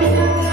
Thank you.